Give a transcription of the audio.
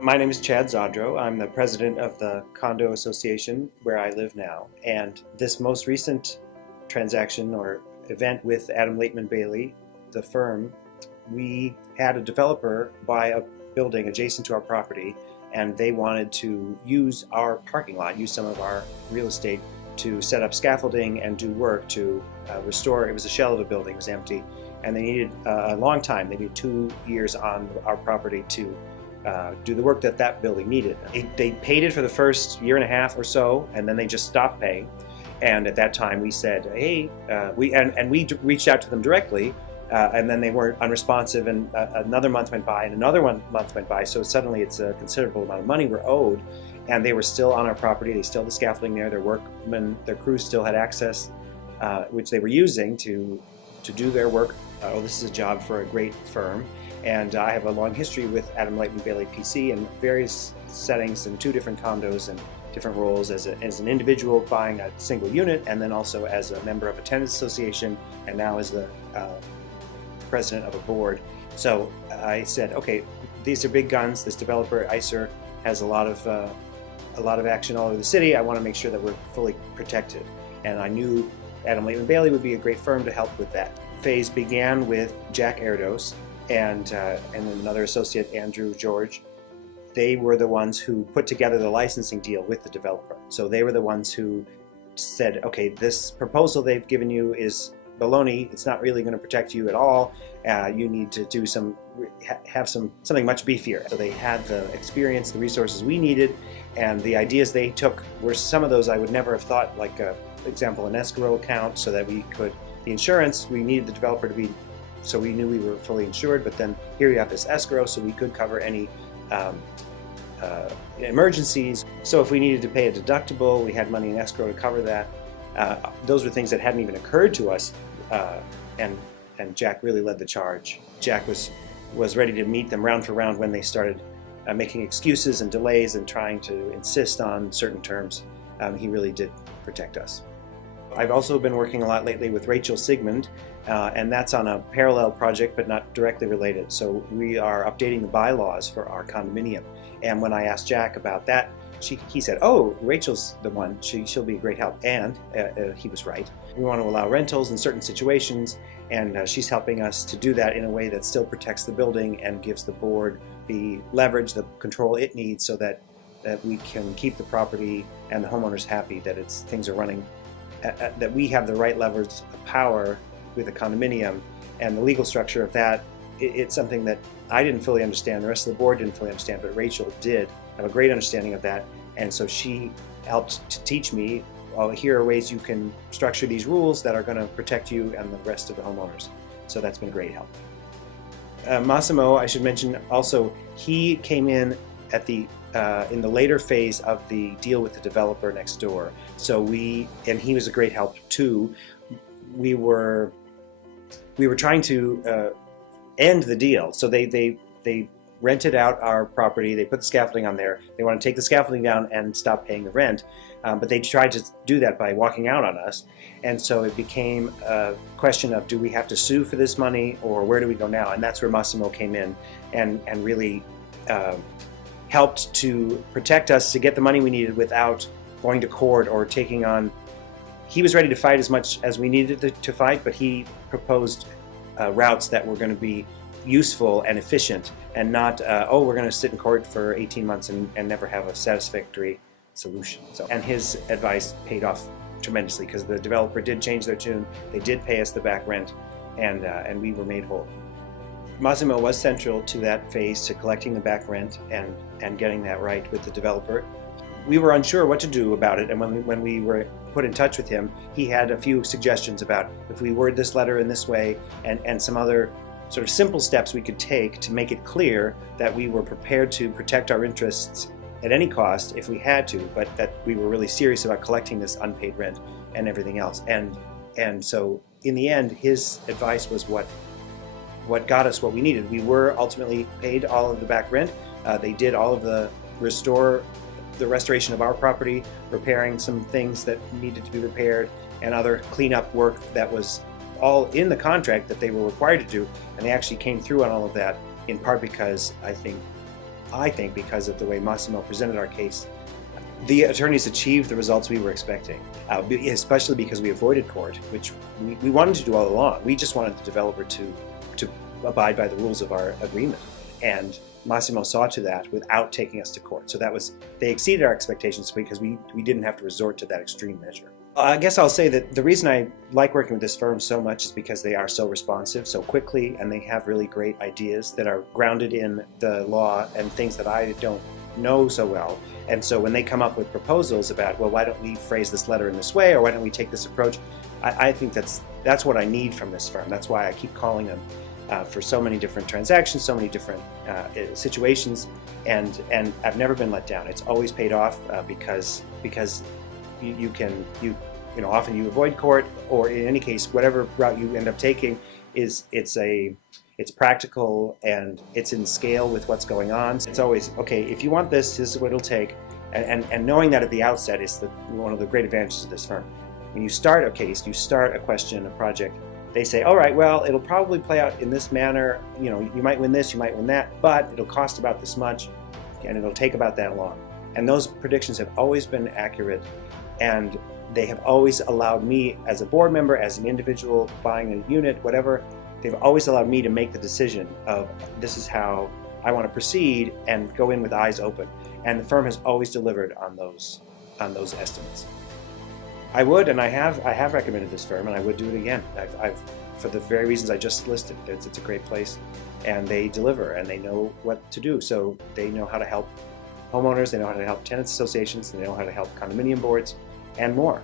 My name is Chad Zadro. I'm the president of the condo association where I live now. And this most recent transaction or event with Adam Laitman Bailey, the firm, we had a developer buy a building adjacent to our property, and they wanted to use our parking lot, use some of our real estate to set up scaffolding and do work to restore. It was a shell of a building, it was empty, and they needed a long time. They needed 2 years on our property to do the work that that building needed. They paid it for the first year and a half or so, and then they just stopped paying. And at that time, we said, "Hey," we reached out to them directly, and then they weren't unresponsive. And another month went by, and another month went by. So suddenly, it's a considerable amount of money we're owed, and they were still on our property. They still had the scaffolding there. Their workmen, their crews still had access, which they were using to do their work. This is a job for a great firm. And I have a long history with Adam Laitman Bailey PC in various settings in 2 different condos and different roles as an individual buying a single unit, and then also as a member of a tenants association, and now as the president of a board. So I said, okay, these are big guns. This developer, ICER, has a lot of action all over the city. I want to make sure that we're fully protected. And I knew Adam Laitman Bailey would be a great firm to help with that. Phase began with Jack Erdos and another associate, Andrew George. They were the ones who put together the licensing deal with the developer. So they were the ones who said, okay, this proposal they've given you is baloney. It's not really going to protect you at all. You need to do something much beefier. So they had the experience, the resources we needed, and the ideas they took were some of those I would never have thought, like, for example, an escrow account so that we could, the insurance, we needed the developer to be, so we knew we were fully insured, but then here you have this escrow, so we could cover any emergencies. So if we needed to pay a deductible, we had money in escrow to cover that. Those were things that hadn't even occurred to us, and Jack really led the charge. Jack was ready to meet them round for round when they started making excuses and delays and trying to insist on certain terms. He really did protect us. I've also been working a lot lately with Rachel Sigmund, and that's on a parallel project but not directly related. So we are updating the bylaws for our condominium. And when I asked Jack about that, he said, "Oh, Rachel's the one. She'll be a great help." And he was right. We want to allow rentals in certain situations, and she's helping us to do that in a way that still protects the building and gives the board the leverage, the control it needs, so that we can keep the property and the homeowners happy, that things are running, that we have the right levers of power with a condominium. And the legal structure of that, it's something that I didn't fully understand, the rest of the board didn't fully understand, but Rachel did have a great understanding of that. And so she helped to teach me, well, here are ways you can structure these rules that are going to protect you and the rest of the homeowners. So that's been a great help. Massimo, I should mention also, he came in at in the later phase of the deal with the developer next door. So and he was a great help too. We were trying to end the deal. So they rented out our property. They put the scaffolding on there. They want to take the scaffolding down and stop paying the rent. But they tried to do that by walking out on us. And so it became a question of, do we have to sue for this money, or where do we go now? And that's where Massimo came in and really helped to protect us, to get the money we needed without going to court or taking on. He was ready to fight as much as we needed to fight, but he proposed routes that were going to be useful and efficient, and not, we're going to sit in court for 18 months and never have a satisfactory solution. And his advice paid off tremendously, because the developer did change their tune. They did pay us the back rent, and we were made whole. Massimo was central to that phase, to collecting the back rent and getting that right with the developer. We were unsure what to do about it, and when we were put in touch with him, he had a few suggestions about if we word this letter in this way, and some other sort of simple steps we could take to make it clear that we were prepared to protect our interests at any cost if we had to, but that we were really serious about collecting this unpaid rent and everything else. And so in the end, his advice was what got us what we needed. We were ultimately paid all of the back rent. They did all of the restoration of our property, repairing some things that needed to be repaired, and other cleanup work that was all in the contract that they were required to do. And they actually came through on all of that, in part because I think I think because of the way Massimo presented our case, the attorneys achieved the results we were expecting, especially because we avoided court, which we wanted to do all along. We just wanted the developer to abide by the rules of our agreement. And Massimo saw to that without taking us to court. So they exceeded our expectations because we didn't have to resort to that extreme measure. I guess I'll say that the reason I like working with this firm so much is because they are so responsive so quickly, and they have really great ideas that are grounded in the law and things that I don't know so well. And so when they come up with proposals about, well, why don't we phrase this letter in this way, or why don't we take this approach, I think that's what I need from this firm. That's why I keep calling them for so many different transactions, so many different situations, and I've never been let down. It's always paid off because you know, often you avoid court, or in any case, whatever route you end up taking it's practical and it's in scale with what's going on. It's always, okay, if you want this is what it'll take, and knowing that at the outset is one of the great advantages of this firm. When you start a case, you start a question, a project, they say, all right, well, it'll probably play out in this manner, you know, you might win this, you might win that, but it'll cost about this much, and it'll take about that long. And those predictions have always been accurate, and they have always allowed me as a board member, as an individual buying a unit, whatever, they've always allowed me to make the decision of this is how I want to proceed and go in with eyes open. And the firm has always delivered on those estimates. I would, and I have recommended this firm, and I would do it again. I've for the very reasons I just listed. It's a great place, and they deliver, and they know what to do. So they know how to help homeowners, they know how to help tenants associations, they know how to help condominium boards, and more.